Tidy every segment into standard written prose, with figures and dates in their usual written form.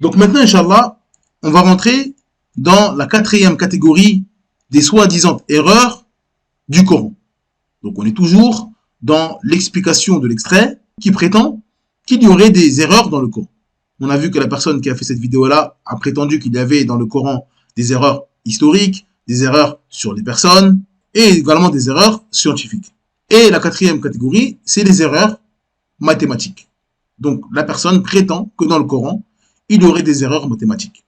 Donc maintenant, Inch'Allah, on va rentrer dans la quatrième catégorie des soi-disant erreurs du Coran. Donc on est toujours dans l'explication de l'extrait qui prétend qu'il y aurait des erreurs dans le Coran. On a vu que la personne qui a fait cette vidéo-là a prétendu qu'il y avait dans le Coran des erreurs historiques, des erreurs sur les personnes et également des erreurs scientifiques. Et la quatrième catégorie, c'est les erreurs mathématiques. Donc la personne prétend que dans le Coran, il y aurait des erreurs mathématiques.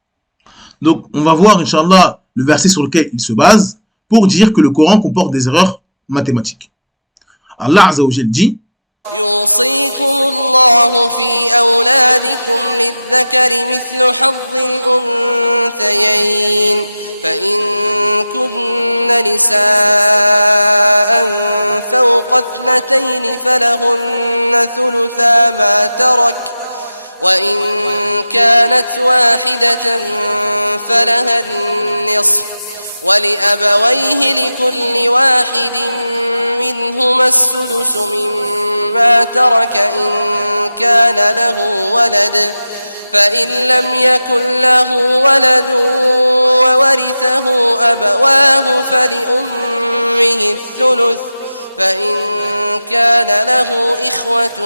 Donc on va voir, Inch'Allah, le verset sur lequel il se base pour dire que le Coran comporte des erreurs mathématiques. Allah Azza wa Jal dit يوصيكم الله في أولادكم للذكر مثل حظ الأنثيين فإن كن نساء فوق اثنتين فلهن ثلثا ما ترك وإن كانت واحدة فلها النصف ولأبويه لكل واحد منهما السدس مما ترك إن كان له ولد فإن لم يكن له ولد وورثه أبواه فلأمه الثلث فإن كان له إخوة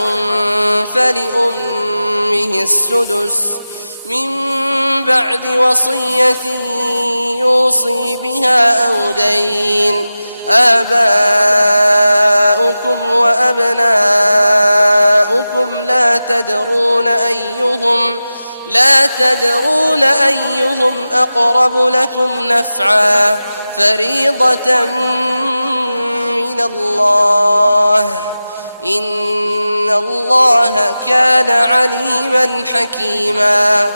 فلأمه السدس من بعد وصية يوصي بها أو دين آباؤكم وأبناؤكم لا تدرون أيهم أقرب لكم نفعا فريضة من الله إن الله كان عليما حكيما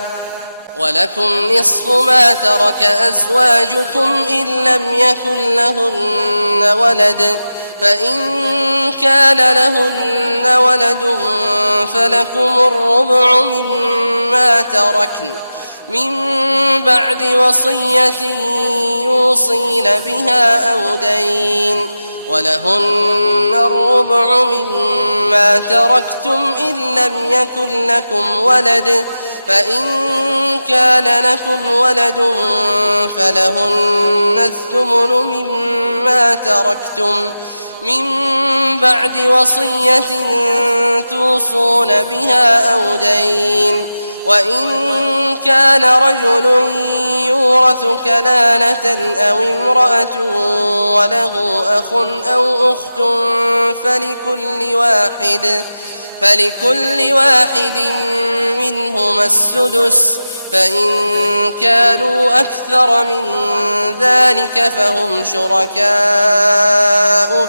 ولكم نصف ما ترك أزواجكم إن لم يكن لهن ولد فإن كان لهن ولد فلكم الربع مما تركن من بعد وصية يوصين بها أو دين ولهن الربع مما تركتم إن لم يكن لكم ولد فإن كان لكم ولد فلهن الثمن مما تركتم من بعد وصية توصون بها أو دين وإن كان رجل يورث كلالة أو امرأة وله أخ أو أخت فلكل واحد منهما السدس فإن كانوا أكثر من ذلك فهم شركاء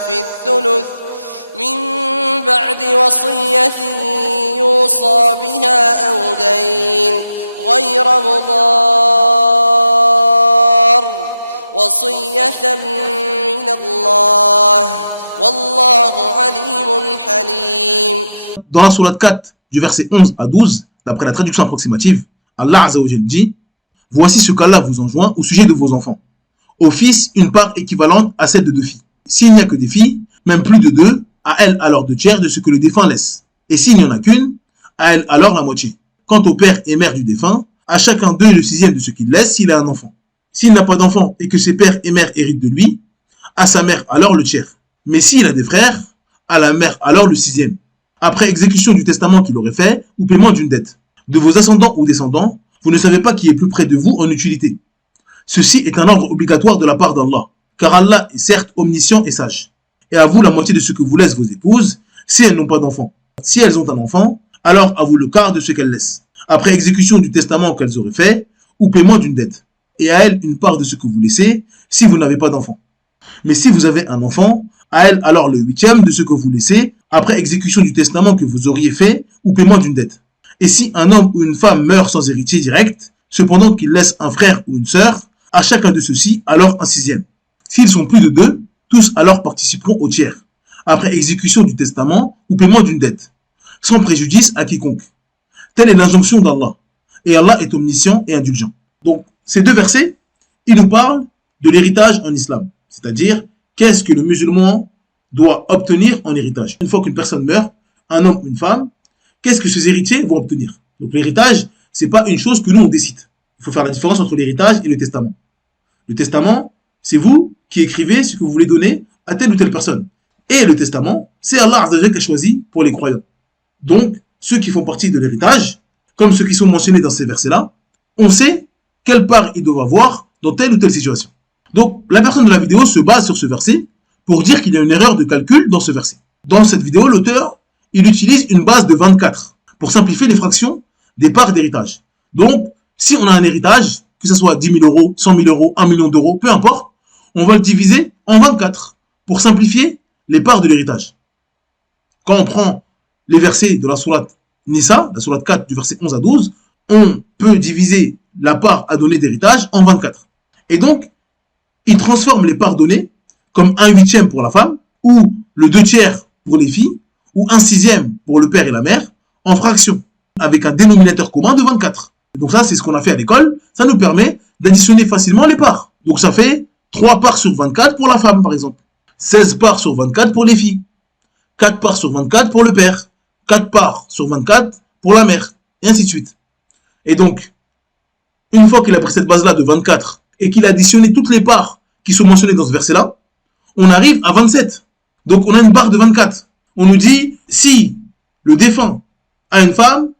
في الثلث من بعد وصية يوصى بها أو دين غير مضار وصية من الله والله عليم حليم. Dans la sourate 4, du verset 11 à 12, d'après la traduction approximative, Allah Azza wa Jal dit « Voici ce qu'Allah vous enjoint au sujet de vos enfants. Aux fils, une part équivalente à celle de 2 filles. S'il n'y a que des filles, même plus de 2, à elles alors 2 tiers de ce que le défunt laisse. Et s'il n'y en a qu'une, à elle alors la moitié. Quant au père et mère du défunt, à chacun d'eux le 6e de ce qu'il laisse s'il a un enfant. S'il n'a pas d'enfant et que ses pères et mères héritent de lui, à sa mère alors le tiers. Mais s'il a des frères, à la mère alors le 6e. Après exécution du testament qu'il aurait fait ou paiement d'une dette. De vos ascendants ou descendants, vous ne savez pas qui est plus près de vous en utilité. Ceci est un ordre obligatoire de la part d'Allah, car Allah est certes omniscient et sage. Et à vous la moitié de ce que vous laissent vos épouses, si elles n'ont pas d'enfant. Si elles ont un enfant, alors à vous le quart de ce qu'elles laissent. Après exécution du testament qu'elles auraient fait, ou paiement d'une dette. Et à elles une part de ce que vous laissez, si vous n'avez pas d'enfant. Mais si vous avez un enfant, à elle alors le 8e de ce que vous laissez, après exécution du testament que vous auriez fait, ou paiement d'une dette. Et si un homme ou une femme meurt sans héritier direct, cependant qu'il laisse un frère ou une sœur, à chacun de ceux-ci, alors un 6e. S'ils sont plus de 2, tous alors participeront au tiers, après exécution du testament ou paiement d'une dette, sans préjudice à quiconque. Telle est l'injonction d'Allah. Et Allah est omniscient et indulgent. Donc, ces 2 versets, ils nous parlent de l'héritage en islam. C'est-à-dire, qu'est-ce que le musulman doit obtenir en héritage. Une fois qu'une personne meurt, un homme ou une femme, qu'est-ce que ces héritiers vont obtenir? Donc l'héritage, c'est pas une chose que nous on décide. Il faut faire la différence entre l'héritage et le testament. Le testament, c'est vous qui écrivez ce que vous voulez donner à telle ou telle personne. Et le testament, c'est Allah Azza wa Jalla qui a choisi pour les croyants. Donc, ceux qui font partie de l'héritage, comme ceux qui sont mentionnés dans ces versets-là, on sait quelle part ils doivent avoir dans telle ou telle situation. Donc, la personne de la vidéo se base sur ce verset pour dire qu'il y a une erreur de calcul dans ce verset. Dans cette vidéo, l'auteur, il utilise une base de 24 pour simplifier les fractions des parts d'héritage. Donc, si on a un héritage, que ce soit 10 000 euros, 100 000 euros, 1 million d'euros, peu importe, on va le diviser en 24 pour simplifier les parts de l'héritage. Quand on prend les versets de la sourate Nisa, la sourate 4 du verset 11 à 12, on peut diviser la part à donner d'héritage en 24. Et donc, il transforme les parts données comme 1/8 pour la femme, ou le 2/3 pour les filles, ou 1/6 pour le père et la mère, en fractions, avec un dénominateur commun de 24. Donc ça, c'est ce qu'on a fait à l'école. Ça nous permet d'additionner facilement les parts. Donc ça fait 3 parts sur 24 pour la femme, par exemple. 16 parts sur 24 pour les filles. 4 parts sur 24 pour le père. 4 parts sur 24 pour la mère. Et ainsi de suite. Et donc, une fois qu'il a pris cette base-là de 24 et qu'il a additionné toutes les parts qui sont mentionnées dans ce verset-là, on arrive à 27. Donc on a une barre de 24. On nous dit, si le défunt a une femme,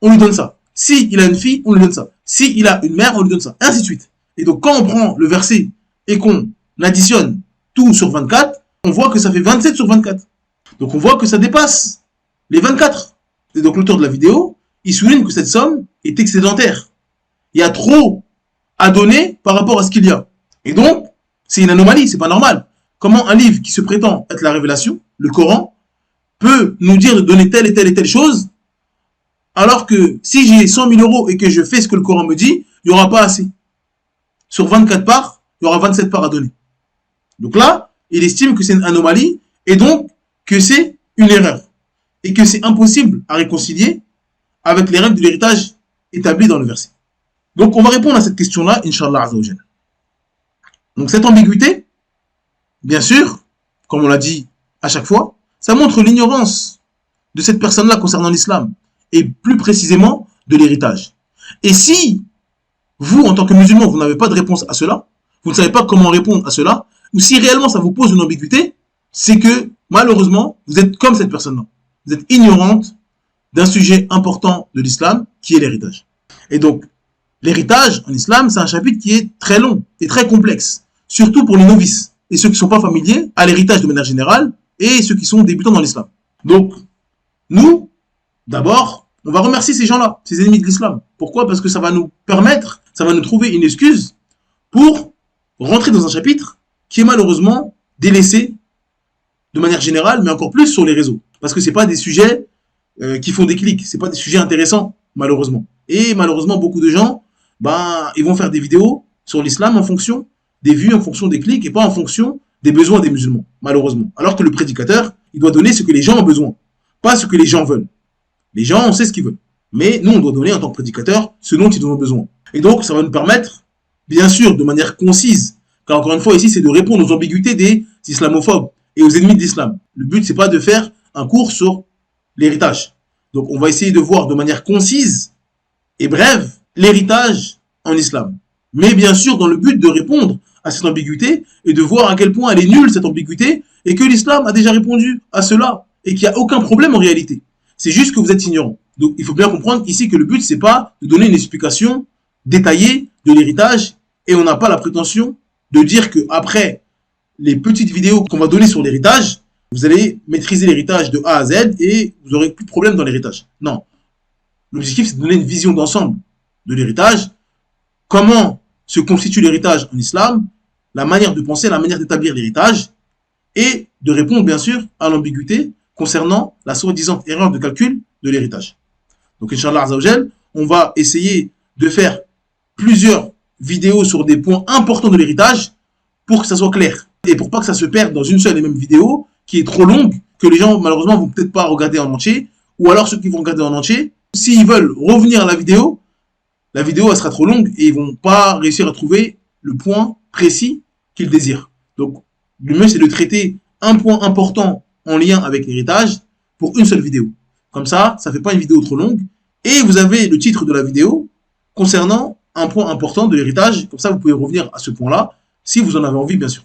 on lui donne ça. Si il a une fille, on lui donne ça. Si il a une mère, on lui donne ça. Et ainsi de suite. Et donc quand on prend le verset et qu'on additionne tout sur 24, on voit que ça fait 27 sur 24. Donc on voit que ça dépasse les 24. Et donc l'auteur de la vidéo, il souligne que cette somme est excédentaire. Il y a trop à donner par rapport à ce qu'il y a. Et donc, c'est une anomalie, c'est pas normal. Comment un livre qui se prétend être la révélation, le Coran, peut nous dire de donner telle et telle et telle chose, alors que si j'ai 100 000 euros et que je fais ce que le Coran me dit, il n'y aura pas assez. Sur 24 parts, il y aura 27 parts à donner. Donc là, il estime que c'est une anomalie et donc que c'est une erreur. Et que c'est impossible à réconcilier avec les règles de l'héritage établies dans le verset. Donc on va répondre à cette question-là, Inch'Allah Azza wa Jal. Donc cette ambiguïté, bien sûr, comme on l'a dit à chaque fois, ça montre l'ignorance de cette personne-là concernant l'islam, et plus précisément de l'héritage. Et si vous, en tant que musulman, vous n'avez pas de réponse à cela, vous ne savez pas comment répondre à cela, ou si réellement ça vous pose une ambiguïté, c'est que malheureusement, vous êtes comme cette personne-là. Vous êtes ignorante d'un sujet important de l'islam, qui est l'héritage. Et donc, l'héritage en islam, c'est un chapitre qui est très long et très complexe, surtout pour les novices et ceux qui ne sont pas familiers à l'héritage de manière générale et ceux qui sont débutants dans l'islam. Donc, nous, d'abord, on va remercier ces gens-là, ces ennemis de l'islam. Pourquoi? Parce que ça va nous permettre, ça va nous trouver une excuse pour rentrer dans un chapitre qui est malheureusement délaissé de manière générale, mais encore plus sur les réseaux. Parce que ce n'est pas des sujets qui font des clics, ce n'est pas des sujets intéressants, malheureusement. Et malheureusement, beaucoup de gens, ils vont faire des vidéos sur l'islam en fonction des vues, en fonction des clics, et pas en fonction des besoins des musulmans, malheureusement. Alors que le prédicateur, il doit donner ce que les gens ont besoin, pas ce que les gens veulent. Les gens, on sait ce qu'ils veulent. Mais nous, on doit donner en tant que prédicateur ce dont ils ont besoin. Et donc, ça va nous permettre, bien sûr, de manière concise, car encore une fois, ici, c'est de répondre aux ambiguïtés des islamophobes et aux ennemis de l'islam. Le but, c'est pas de faire un cours sur l'héritage. Donc, on va essayer de voir de manière concise et brève l'héritage en islam. Mais bien sûr, dans le but de répondre à cette ambiguïté et de voir à quel point elle est nulle, cette ambiguïté, et que l'islam a déjà répondu à cela et qu'il n'y a aucun problème en réalité. C'est juste que vous êtes ignorant. Donc, il faut bien comprendre ici que le but, c'est pas de donner une explication détaillée de l'héritage et on n'a pas la prétention de dire que après les petites vidéos qu'on va donner sur l'héritage, vous allez maîtriser l'héritage de A à Z et vous n'aurez plus de problème dans l'héritage. Non. L'objectif, c'est de donner une vision d'ensemble de l'héritage, comment se constitue l'héritage en islam, la manière de penser, la manière d'établir l'héritage, et de répondre, bien sûr, à l'ambiguïté concernant la soi-disant erreur de calcul de l'héritage. Donc, Inch'Allah Azza wa Jal, on va essayer de faire plusieurs vidéos sur des points importants de l'héritage pour que ça soit clair. Et pour pas que ça se perde dans une seule et même vidéo qui est trop longue, que les gens, malheureusement, vont peut-être pas regarder en entier, ou alors ceux qui vont regarder en entier, s'ils veulent revenir à la vidéo, elle sera trop longue et ils vont pas réussir à trouver le point précis qu'ils désirent. Donc, le mieux, c'est de traiter un point important en lien avec l'héritage pour une seule vidéo. Comme ça fait pas une vidéo trop longue Et vous avez le titre de la vidéo concernant un point important de l'héritage. Comme ça, vous pouvez revenir à ce point-là, si vous en avez envie, bien sûr.